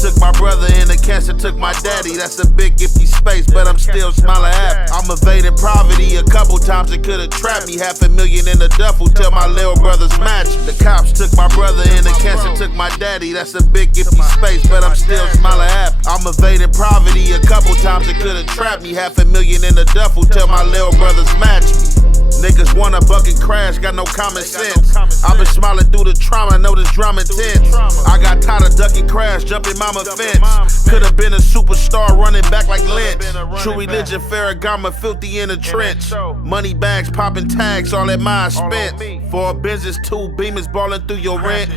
took my brother and the cancer took my daddy. That's a big empty space, but I'm still smiling happy. I'm evading poverty a couple times, it could've trapped me. $500,000 in the duffel till my little brothers match. The cops took my brother and the cancer took my daddy. That's a big empty space, but I'm still smiling happy. I'm evading poverty a couple times, it could've trapped me. $500,000 in the duffel till my little brothers match me. Niggas want a bucket crash, got no common sense. I've been smiling through the trauma, know this drama intense. I got tired of ducking crash, jumping mama fence. Could've been a superstar running back like Lynch. True religion, Farragamo, filthy in the trench. Money bags, popping tags, all at my expense. For a business, 2 Beamers balling through your rent.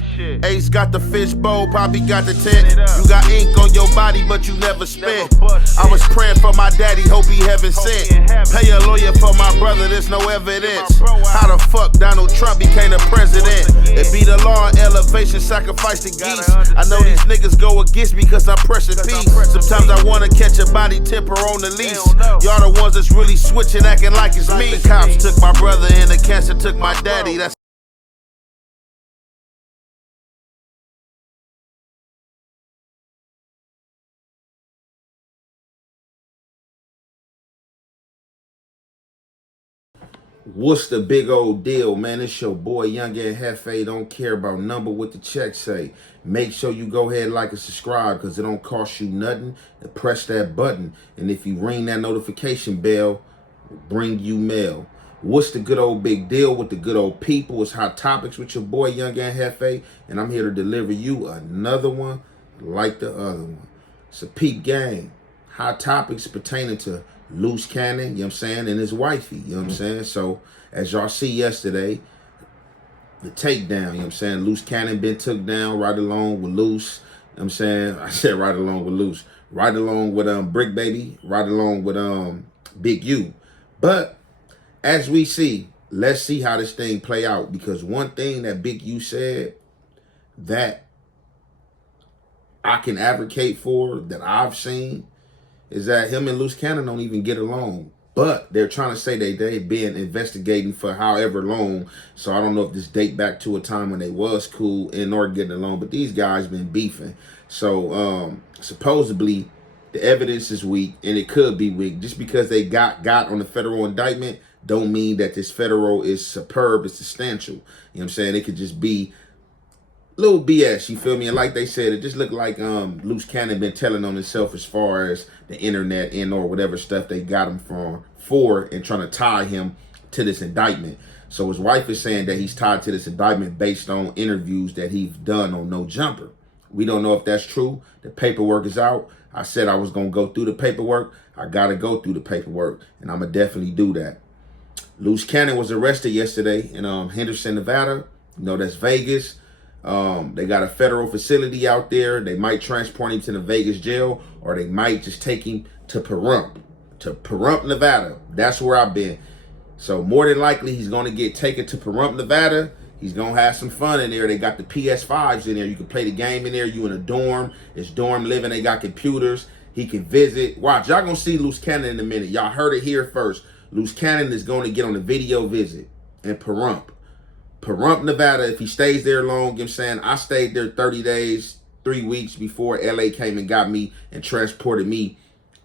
Ace got the fish bowl, Poppy got the tent. You got ink on your body, but you never spent. I was praying for my daddy, hope he heaven sent. Pay a lawyer for my brother, there's no evidence. How the fuck Donald Trump became the president? It be the law and elevation, sacrifice the geese. I know these niggas go against me cause I'm pressing peace. Sometimes I wanna catch a body temper on the lease. Y'all the ones that's really switching, acting like it's me. The cops took my brother and the cancer took my daddy. That's what's the big old deal, man? It's your boy Young and Hefe. Don't care about number what the check say. Make sure you go ahead, like and subscribe, because it don't cost you nothing. And press that button. And if you ring that notification bell, bring you mail. What's the good old big deal with the good old people? It's Hot Topics with your boy Young and Hefe. And I'm here to deliver you another one like the other one. It's a peep game. Hot Topics pertaining to Luce Cannon, you know what I'm saying, and his wifey, you know what I'm saying? So, as y'all see yesterday, the takedown, you know what I'm saying? Luce Cannon been took down right along with Luce, you know what I'm saying? I said right along with Luce. Right along with Brick Baby, right along with Big U. But, as we see, let's see how this thing play out. Because one thing that Big U said that I can advocate for, that I've seen, is that him and Luce Cannon don't even get along. But they're trying to say they've been investigating for however long. So I don't know if this date back to a time when they was cool and or getting along. But these guys been beefing. So supposedly the evidence is weak, and it could be weak. Just because they got on the federal indictment don't mean that this federal is superb, it's substantial. You know what I'm saying? It could just be little BS, you feel me? And like they said, it just looked like Luce Cannon been telling on himself as far as the internet and or whatever stuff they got him for and trying to tie him to this indictment. So his wife is saying that he's tied to this indictment based on interviews that he's done on No Jumper. We don't know if that's true. The paperwork is out. I said I was going to go through the paperwork. I got to go through the paperwork, and I'm going to definitely do that. Luce Cannon was arrested yesterday in Henderson, Nevada. You know, that's Vegas. They got a federal facility out there. They might transport him to the Vegas jail, or they might just take him to Pahrump, Nevada. That's where I've been. So more than likely, he's going to get taken to Pahrump, Nevada. He's going to have some fun in there. They got the PS5s in there. You can play the game in there. You in a dorm. It's dorm living. They got computers. He can visit. Watch, y'all going to see Luce Cannon in a minute. Y'all heard it here first. Luce Cannon is going to get on a video visit in Pahrump, Nevada. If he stays there long, you know what I'm saying? I stayed there 30 days, 3 weeks before LA came and got me and transported me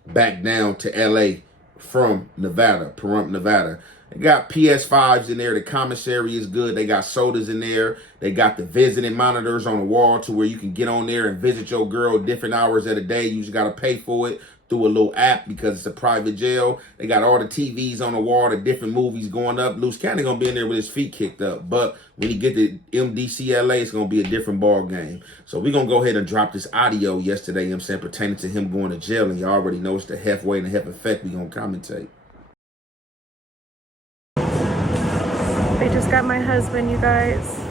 back down to LA from Nevada, Pahrump, Nevada. They got PS5s in there. The commissary is good. They got sodas in there. They got the visiting monitors on the wall to where you can get on there and visit your girl different hours of the day. You just got to pay for it through a little app because it's a private jail. They got all the TVs on the wall, the different movies going up. Luce Cannon going to be in there with his feet kicked up. But when you get to MDCLA, it's going to be a different ball game. So we're going to go ahead and drop this audio yesterday, you know what I'm saying, pertaining to him going to jail. And you already know it's the Hef way and the Hef effect we're going to commentate. I just got my husband, you guys.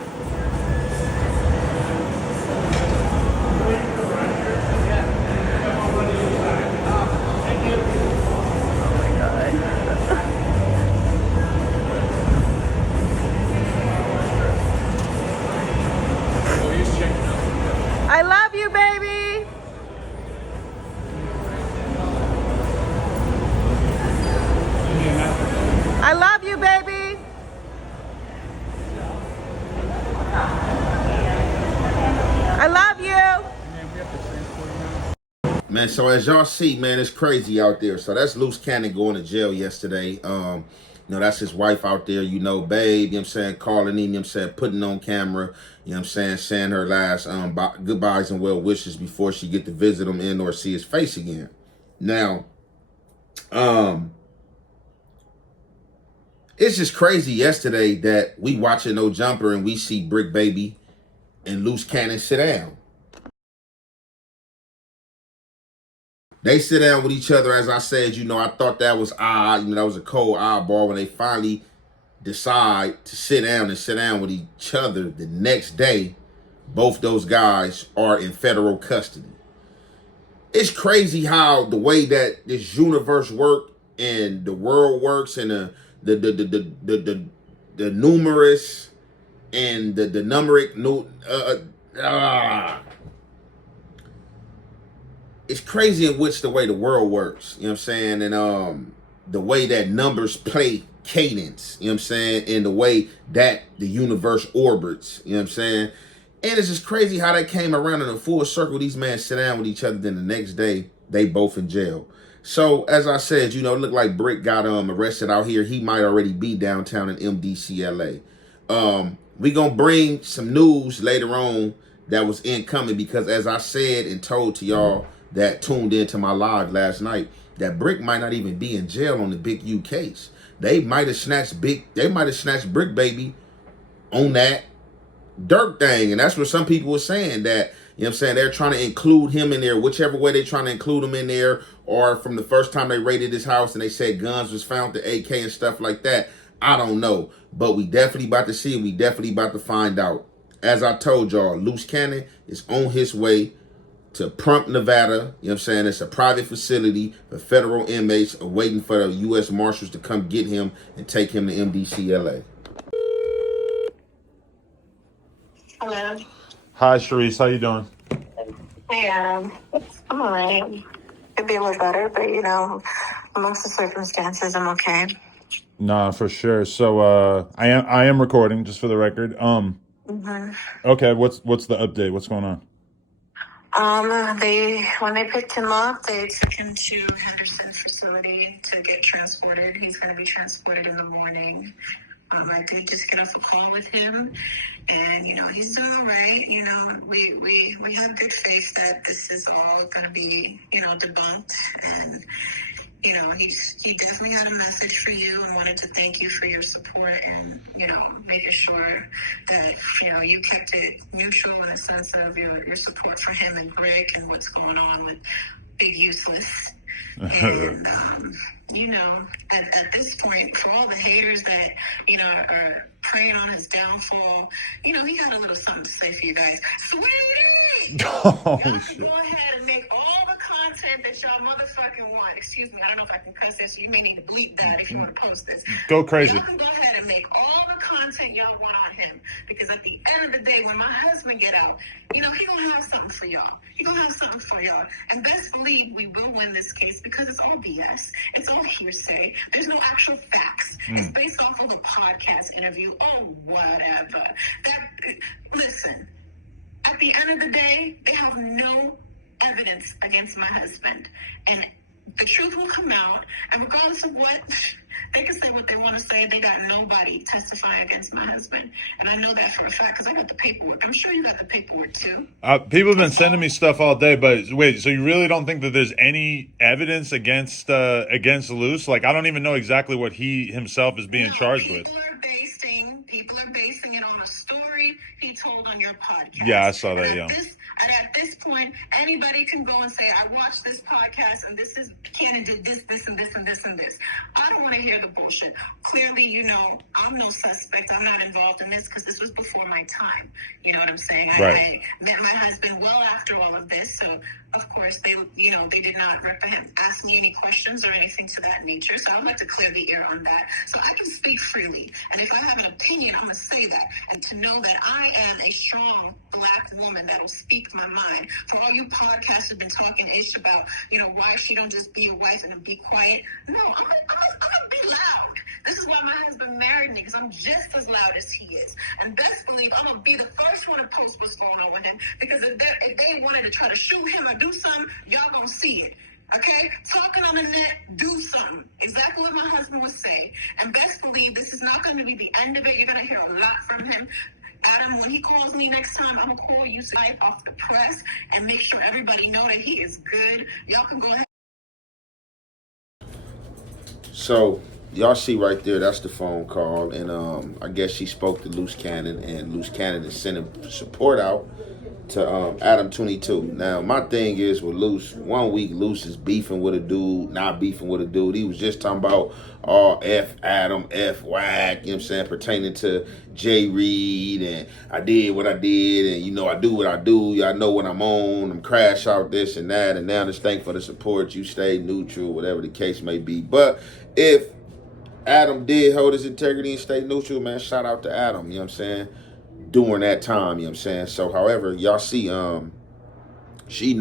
I love you, baby. I love you, baby. Man, so as y'all see, man, it's crazy out there. So that's Luce Cannon going to jail yesterday. That's his wife out there, babe, calling him, putting on camera, saying her last goodbyes and well wishes before she get to visit him and or see his face again. Now, it's just crazy yesterday that we watching No Jumper and we see Brick Baby and Luce Cannon sit down. They sit down with each other, as I said, I thought that was odd. That was a cold oddball when they finally decide to sit down with each other the next day. Both those guys are in federal custody. It's crazy how the way that this universe works and the world works and the numerous and the numeric it's crazy in which the way the world works, and the way that numbers play cadence, and the way that the universe orbits, and it's just crazy how that came around in a full circle. These men sit down with each other, then the next day they both in jail. So as I said, it looked like Brick got arrested out here. He might already be downtown in MDCLA. We gonna bring some news later on that was incoming, because as I said and told to y'all that tuned into my live last night, that Brick might not even be in jail on the Big U case. They might have snatched Brick Baby on that Dirk thing. And that's what some people were saying, that, they're trying to include him in there, whichever way they're trying to include him in there, or from the first time they raided his house and they said guns was found, the AK and stuff like that. I don't know. But we definitely about to see it. We definitely about to find out. As I told y'all, Luce Cannon is on his way to Prump, Nevada. It's a private facility for federal inmates waiting for the U.S. Marshals to come get him and take him to MDCLA. Hello. Hi, Charisse. How you doing? Hey, I'm all right. Could be a little better, but amongst the circumstances, I'm okay. Nah, for sure. So, I am recording, just for the record. Okay. What's the update? What's going on? When they picked him up, they took him to Henderson facility to get transported. He's going to be transported in the morning. I did just get off a call with him, and he's doing all right. We have good faith that this is all going to be debunked, and he definitely had a message for you and wanted to thank you for your support and making sure that you kept it neutral in the sense of your support for him and Brick and what's going on with Big Useless. And at this point, for all the haters that are preying on his downfall, he had a little something to say for you guys. Sweetie, Oh, y'all shit. can go ahead and make all the content that y'all motherfucking want. Excuse me, I don't know if I can cuss this, so you may need to bleep that if you want to post this. Go crazy. Y'all can go ahead and make all the content y'all want on him, because at the end of the day, when my husband get out, he gonna have something for y'all. He gonna have something for y'all. And best believe we will win this case, because it's all BS. It's all hearsay. There's no actual facts. It's based off of a podcast interview. Oh, whatever. Listen, at the end of the day, they have no evidence against my husband. And the truth will come out. And regardless of what, they can say what they want to say. They got nobody testify against my husband. And I know that for a fact, because I got the paperwork. I'm sure you got the paperwork too. People have been sending me stuff all day, but wait, so you really don't think that there's any evidence against Luce? Like, I don't even know exactly what he himself is being charged with. People are basing it on a story he told on your podcast. Yeah, I saw that, yeah. And at this point, anybody can go and say, I watched this podcast and Cannon did this, and this, and this, and this. I don't want to hear the bullshit. Clearly, I'm no suspect. I'm not involved in this because this was before my time. You know what I'm saying? Right. I met my husband well after all of this. So, of course, they did not ask me any questions or anything to that nature. So I'd like to clear the air on that. So I can speak freely. And if I have an opinion, I'm going to say that. And to know that I am a strong Black woman that will speak my mind. For all you podcasts have been talking ish about, why she don't just be a wife and be quiet. No, I'm gonna be loud. This is why my husband married me, because I'm just as loud as he is. And best believe I'm going to be the first one to post what's going on with him, because if they wanted to try to shoot him or do something, y'all going to see it. Okay? Talking on the net, do something. Exactly what my husband would say. And best believe this is not going to be the end of it. You're going to hear a lot from him. Adam, when he calls me next time, I'm going to call you live off the press and make sure everybody know that he is good. Y'all can go ahead. So y'all see right there, that's the phone call, and I guess she spoke to Luce Cannon, and Luce Cannon is sending support out to Adam 22. Now my thing is with Luce, 1 week Luce is beefing with a dude, not beefing with a dude. He was just talking about F Adam, F whack, you know what I'm saying, pertaining to Jay Reed, and I did what I did, and you know I do what I do, y'all know what I'm on, I'm crash out this and that, and now just thank for the support, you stay neutral, whatever the case may be. But if Adam did hold his integrity and stay neutral, man, shout out to Adam, you know what I'm saying, during that time, you know what I'm saying. So however, y'all see, she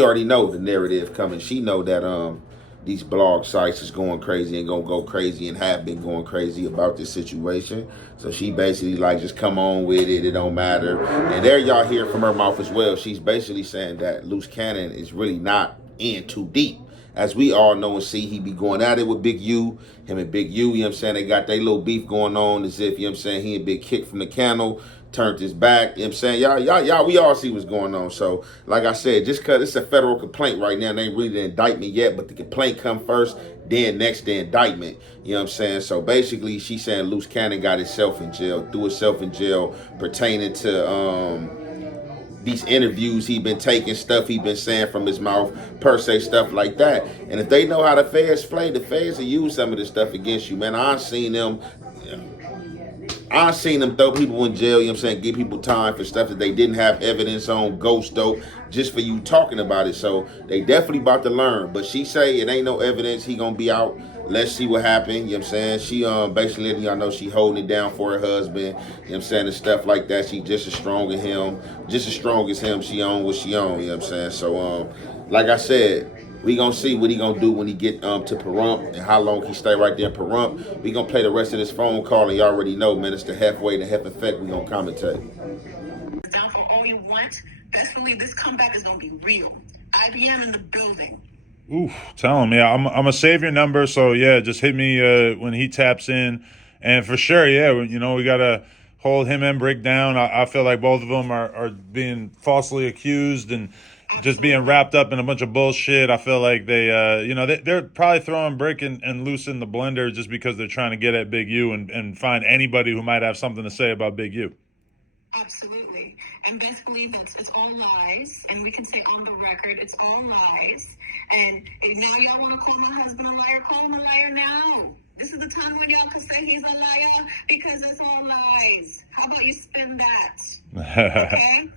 already know the narrative coming. She know that these blog sites is going crazy and gonna go crazy and have been going crazy about this situation. So she basically like, just come on with it, it don't matter. And there y'all hear from her mouth as well, she's basically saying that Luce Cannon is really not in too deep. As we all know and see, he be going at it with Big U. Him and Big U, you know what I'm saying? They got their little beef going on as if, you know what I'm saying, he a big kick from the kennel, turned his back, you know what I'm saying? Y'all, we all see what's going on. So, like I said, just because it's a federal complaint right now, they ain't really the indictment yet, but the complaint come first, then next the indictment, you know what I'm saying? So basically, she's saying Luce Cannon got himself in jail, threw himself in jail pertaining to these interviews he been taking, stuff he been saying from his mouth, per se, stuff like that. And if they know how the feds play, the feds will use some of this stuff against you, man. I've seen them throw people in jail, you know what I'm saying, give people time for stuff that they didn't have evidence on, ghost dope, just for you talking about it. So they definitely about to learn. But she say it ain't no evidence, he gonna be out. Let's see what happened, you know what I'm saying? She basically letting y'all know she holding it down for her husband, you know what I'm saying, and stuff like that. She just as strong as him, she on what she on, you know what I'm saying? So like I said, we gonna see what he gonna do when he get to Pahrump and how long he stay right there in Pahrump. We gonna play the rest of this phone call, and you already know, man, it's the halfway to half effect. We gonna commentate. Down for all you want. Best believe this comeback is gonna be real. IBM in the building. Oof, tell him, yeah, I'm gonna save your number. So yeah, just hit me when he taps in, and for sure, yeah, you know, we gotta hold him and Brick down. I feel like both of them are being falsely accused and just being wrapped up in a bunch of bullshit. I feel like they're probably throwing Brick and Luce in the blender just because they're trying to get at Big U and find anybody who might have something to say about Big U. Absolutely. And best believe it's all lies. And we can say on the record, it's all lies. And now y'all want to call my husband a liar? Call him a liar now. This is the time when y'all can say he's a liar because it's all lies. How about you spin that? Okay?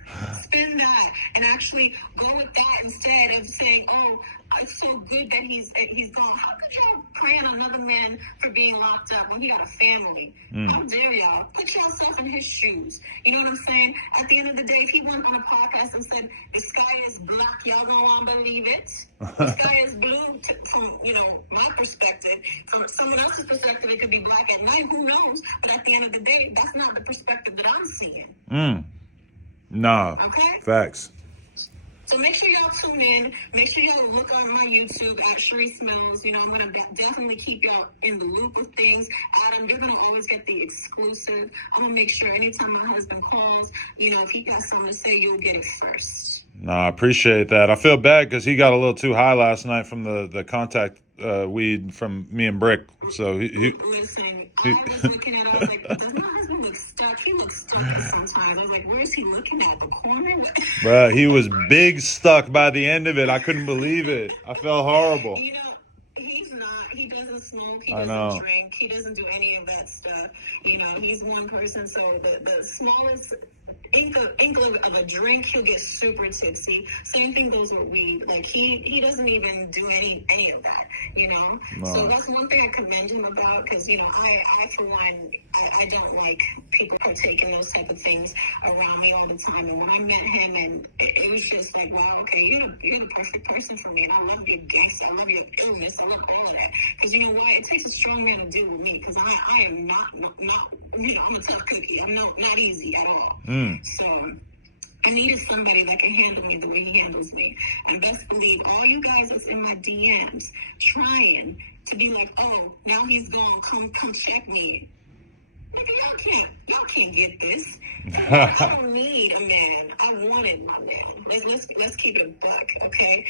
Spin that. And actually go with that instead of saying, oh, it's so good that he's gone. How could y'all pray on another man for being locked up when he got a family? How dare y'all? Put yourself in his shoes. You know what I'm saying? At the end of the day, if he went on a podcast and said, the sky is black, y'all don't want to believe it. The sky is blue from, my perspective. From someone else's perspective, it could be black at night. Who knows? But at the end of the day, that's not the perspective that I'm seeing. Nah. Okay? Facts. So make sure y'all tune in. Make sure y'all look on my YouTube at Charisse Mills. I'm going to definitely keep y'all in the loop of things. Adam, you're going to always get the exclusive. I'm going to make sure anytime my husband calls, if he got something to say, you'll get it first. No, I appreciate that. I feel bad because he got a little too high last night from the contact weed from me and Brick. So Listen, I was looking at it, I was like, does my husband look stuck? He looks stuck sometimes. I was like, where is he looking at? The corner? Bruh, he was big stuck by the end of it. I couldn't believe it. I felt horrible. He's not. He doesn't smoke. He doesn't drink. He doesn't do any of that stuff. He's one person. So the smallest inkling of a drink, he'll get super tipsy. Same thing goes with weed. Like he doesn't even do any of that. you know? No. So that's one thing I commend him about, because, you know, I for one, I don't like people partaking those type of things around me all the time. And when I met him, and it was just like, wow, okay, you're the perfect person for me. And I love your gangster. I love your illness. I love all of that. Because you know what? It takes a strong man to deal with me, because I am not, you know, I'm a tough cookie. I'm not easy at all. So I needed somebody that can handle me the way he handles me. And best believe all you guys that's in my DMs trying to be like, oh, now he's gone, come check me. Nigga, y'all can't get this. I don't need a man. I wanted my man. Let's keep it a buck, okay?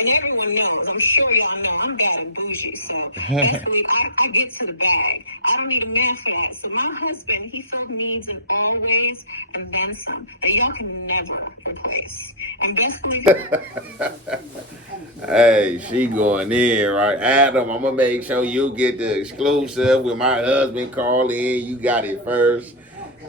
And everyone knows, I'm sure y'all know, I'm bad and bougie, so best believe I get to the bag. I don't need a man for that. So my husband, he filled needs in all ways and then some that y'all can never replace. And best believe... Hey, she going in, right? Adam, I'm going to make sure you get the exclusive when my husband call in. You got it first.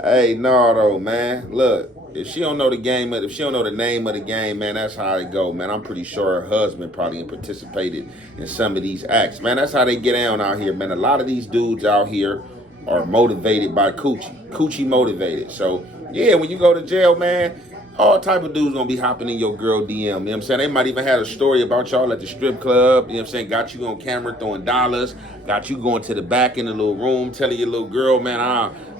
Hey, no, though, man. Look, if she don't know the game, if she don't know the name of the game, man, that's how it go, man. I'm pretty sure her husband probably participated in some of these acts, man. That's how they get down out here, man. A lot of these dudes out here are motivated by coochie motivated. So yeah, when you go to jail, man, all type of dudes gonna be hopping in your girl DM. You know what I'm saying? They might even have a story about y'all at the strip club. You know what I'm saying? Got you on camera throwing dollars. Got you going to the back in the little room telling your little girl, man,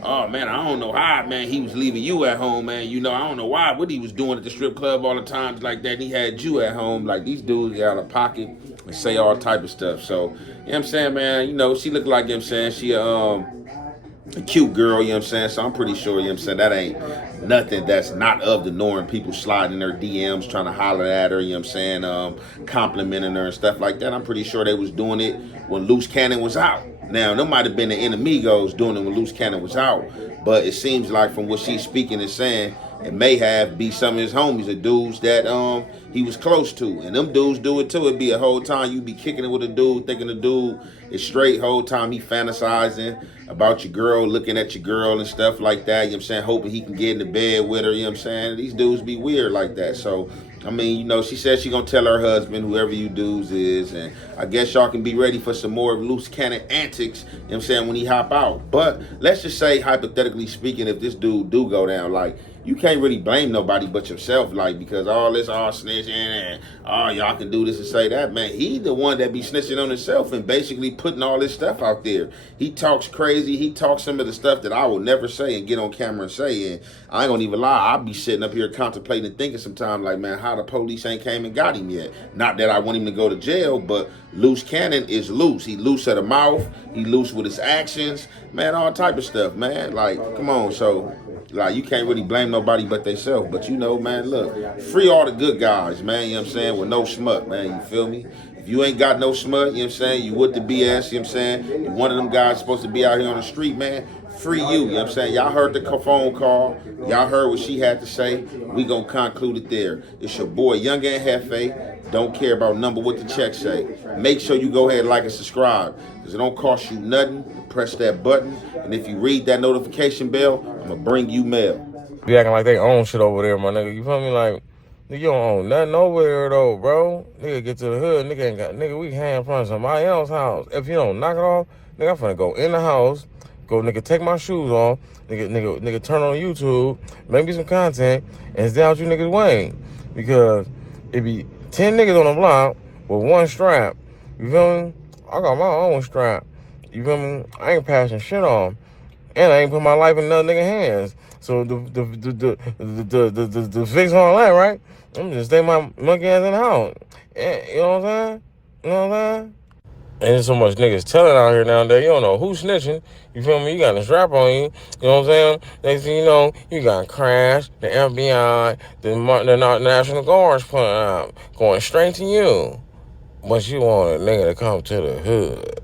oh man, I don't know how, man, he was leaving you at home, man. You know, I don't know why, what he was doing at the strip club all the times like that. And he had you at home. Like, these dudes get out of pocket and say all type of stuff. So, you know what I'm saying, man, you know, she looked like, you know what I'm saying, she a cute girl, you know what I'm saying? So I'm pretty sure, you know what I'm saying, that ain't nothing that's not of the norm. People sliding their DMs, trying to holler at her, you know what I'm saying, complimenting her and stuff like that. I'm pretty sure they was doing it when Luce Cannon was out. Now, there might have been the Enemigos doing it when Luce Cannon was out, but it seems like from what she's speaking and saying, it may have be some of his homies, the dudes that he was close to. And them dudes do it too. It'd be a whole time you be kicking it with a dude, thinking the dude is straight, whole time he fantasizing about your girl, looking at your girl and stuff like that, you know what I'm saying, hoping he can get into bed with her, you know what I'm saying. These dudes be weird like that. So, I mean, you know, she said she gonna tell her husband, whoever you dudes is, and I guess y'all can be ready for some more Luce Cannon antics, you know what I'm saying, when he hop out. But let's just say, hypothetically speaking, if this dude do go down, like, you can't really blame nobody but yourself, like, because all this all snitching and y'all can do this and say that, man. He the one that be snitching on himself and basically putting all this stuff out there. He talks crazy. He talks some of the stuff that I will never say and get on camera and say. And I ain't gonna even lie, I'll be sitting up here contemplating and thinking sometimes, like, man, how the police ain't came and got him yet. Not that I want him to go to jail, but Luce Cannon is loose. He loose at the mouth. He loose with his actions. Man, all type of stuff, man. Like, come on. So, like, you can't really blame nobody but themselves. But, you know, man, look, free all the good guys, man, you know what I'm saying, with no smut, man, you feel me? If you ain't got no smut, you know what I'm saying, you with the BS, you know what I'm saying, if one of them guys supposed to be out here on the street, man, free you know what I'm saying? Y'all heard the phone call. Y'all heard what she had to say. We gonna conclude it there. It's your boy, Young and Hefe. Don't care about number what the check say. Make sure you go ahead and like and subscribe, because it don't cost you nothing. Press that button, and if you read that notification bell, I'm gonna bring you mail. Be acting like they own shit over there, my nigga. You feel me? Like, nigga, you don't own nothing over there, though, bro. Nigga, get to the hood. Nigga ain't got, nigga, we hand in front of somebody else's house. If you don't knock it off, nigga, I'm finna go in the house, go, nigga, take my shoes off, nigga, turn on YouTube, make me some content, and stay out you niggas' way. Because it be 10 niggas on the block with one strap. You feel me? I got my own strap. You feel me? I ain't passing shit on. And I ain't put my life in another nigga hands. So the fix all that, right? I'm just stay my monkey ass in the house. You know what I'm saying? You know what I'm saying? And there's so much niggas telling out here nowadays, you don't know who's snitching. You feel me? You got a strap on you. You know what I'm saying? Next thing you know, you got Crash, the FBI, the National Guards pulling out, going straight to you. But you want a nigga to come to the hood.